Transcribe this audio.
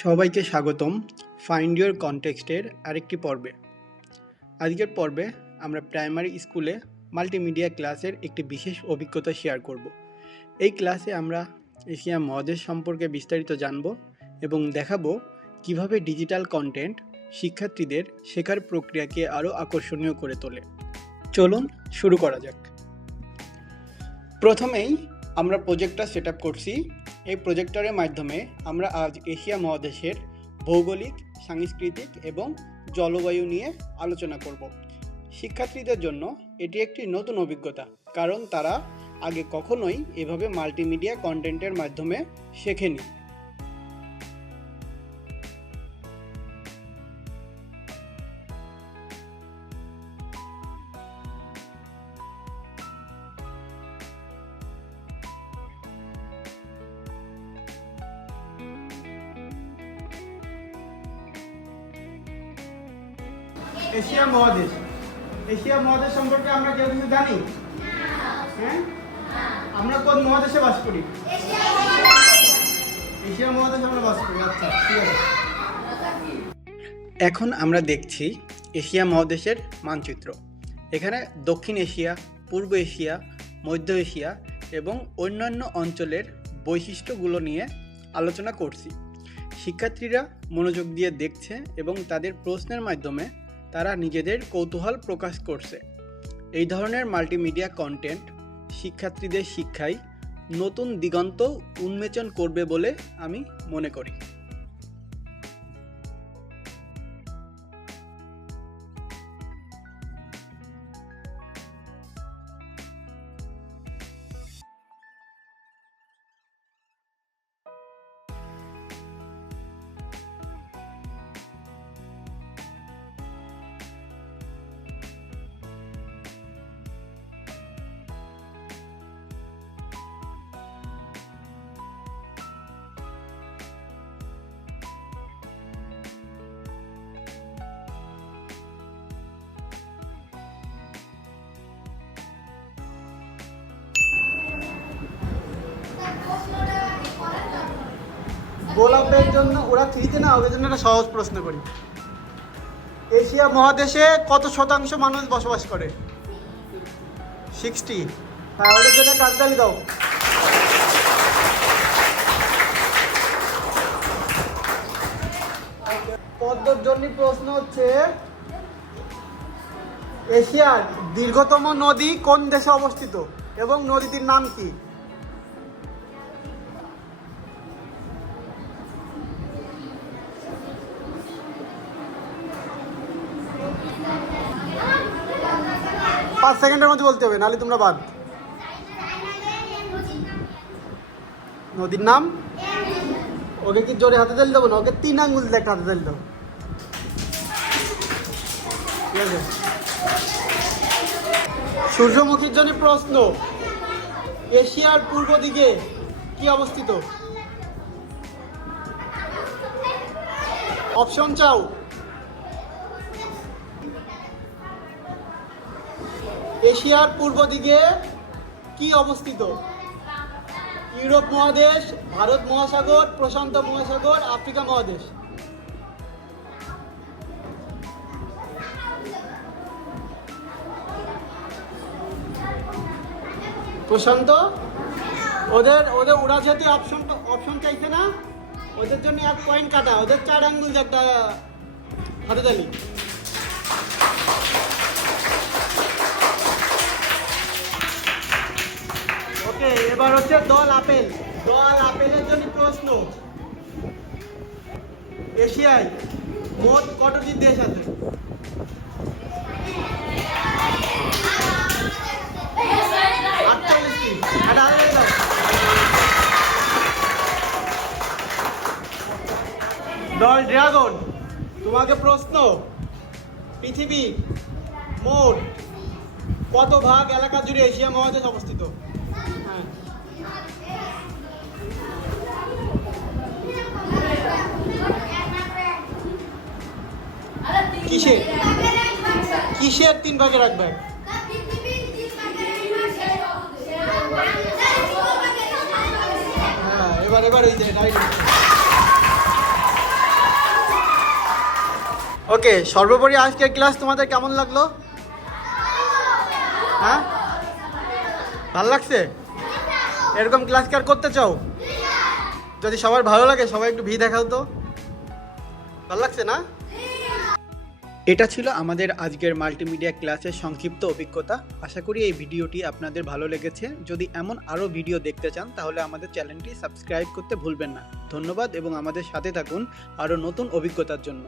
সবাইকে স্বাগতম find your কনটেক্সটের আরেকটি পর্বে। আজকের পর্বে আমরা প্রাইমারি স্কুলে মাল্টিমিডিয়া ক্লাসের একটি বিশেষ অভিজ্ঞতা শেয়ার করব। এই ক্লাসে আমরা এশিয়া মহাদেশ সম্পর্কে বিস্তারিত জানব এবং দেখাবো কীভাবে ডিজিটাল কন্টেন্ট শিক্ষার্থীদের শেখার প্রক্রিয়াকে আরও আকর্ষণীয় করে তোলে। চলুন শুরু করা যাক। প্রথমেই আমরা প্রজেক্টটা সেট আপ করছি এই প্রজেক্টরের মাধ্যমে আমরা আজ এশিয়া মহাদেশের ভৌগোলিক, সাংস্কৃতিক এবং জলবায়ু নিয়ে আলোচনা করব। শিক্ষার্থীদের জন্য এটি একটি নতুন অভিজ্ঞতা, কারণ তারা আগে কখনোই এভাবে মাল্টিমিডিয়া কন্টেন্টের মাধ্যমে শেখেনি। এশিয়া মহাদেশ। এশিয়া মহাদেশ সম্পর্কে আমরা কেউ কিছু জানি? হ্যাঁ? আমরা কোন মহাদেশে বাস করি? এশিয়া মহাদেশে আমরা বাস করি আচ্ছা ঠিক আছে। এখন আমরা দেখছি এশিয়া মহাদেশের মানচিত্র। এখানে দক্ষিণ এশিয়া, পূর্ব এশিয়া, মধ্য এশিয়া এবং অন্যান্য অঞ্চলের বৈশিষ্ট্যগুলো নিয়ে আলোচনা করছি। শিক্ষার্থীরা মনোযোগ দিয়ে দেখছে এবং তাদের প্রশ্নের মাধ্যমে তারা নিজেদের কৌতূহল প্রকাশ করছে। এই ধরনের মাল্টিমিডিয়া কন্টেন্ট শিক্ষার্থীদের শিক্ষায় নতুন দিগন্ত উন্মোচন করবে বলে আমি মনে করি। গোলাপের জন্য, ওরা থ্রিতে না, ওদের জন্য একটা সহজ প্রশ্ন করি। এশিয়া মহাদেশে কত শতাংশ মানুষ বসবাস করে? সিক্সটি হ্যাঁ ওদের জন্য কাজতালি দাও। পদ্মর জন্য প্রশ্ন হচ্ছে, এশিয়ার দীর্ঘতম নদী কোন দেশে অবস্থিত এবং নদীটির নাম কি? পাঁচ সেকেন্ডের মধ্যে বলতে হবে, নাহলে তোমরা বাদ। নদীর নাম? ওকে কি জোরে হাতে তেল দেবো না? ওকে তিন আঙ্গুল দিয়ে হাতে তেল দেবো ঠিক আছে। সূর্যমুখীর জন্য প্রশ্ন, এশিয়ার পূর্ব দিকে কি অবস্থিত? অপশন চাও। এশিয়ার পূর্ব দিকে কি অবস্থিত? ইউরোপ মহাদেশ, ভারত মহাসাগর, প্রশান্ত মহাসাগর, আফ্রিকা মহাদেশ। প্রশান্ত, ওদের ওদের ওরা যেহেতু অপশন অপশন চাইছে না, ওদের জন্য এক পয়েন্ট কাটা, ওদের চার আঙ্গুল একটা হাতে এবার হচ্ছে দল আপেল। দল আপেলের জন্য প্রশ্ন। এশিয়ায় মোট কতটি দেশ আছে? দল ড্রাগন, তোমাকে প্রশ্ন। পৃথিবী মোট কত ভাগ এলাকা জুড়ে এশিয়া মহাদেশ অবস্থিত? হ্যাঁ। কিসের? কিসের তিন ভাগে রাখবে? হ্যাঁ এবার এবার ওই যে ওকে সর্বোপরি আজকের ক্লাস তোমাদের কেমন লাগল? হ্যাঁ? ভালো লাগছে? এরকম ক্লাস কি আর করতে চাও? যদি সবার ভালো লাগে, সবাই একটু ভি দেখাও তো। ভালো লাগছে না? এটা ছিল আমাদের আজকের মাল্টিমিডিয়া ক্লাসের সংক্ষিপ্ত অভিজ্ঞতা। আশা করি এই ভিডিওটি আপনাদের ভালো লেগেছে। যদি এমন আরও ভিডিও দেখতে চান, তাহলে আমাদের চ্যানেলটি সাবস্ক্রাইব করতে ভুলবেন না। ধন্যবাদ এবং আমাদের সাথে থাকুন আরও নতুন অভিজ্ঞতার জন্য।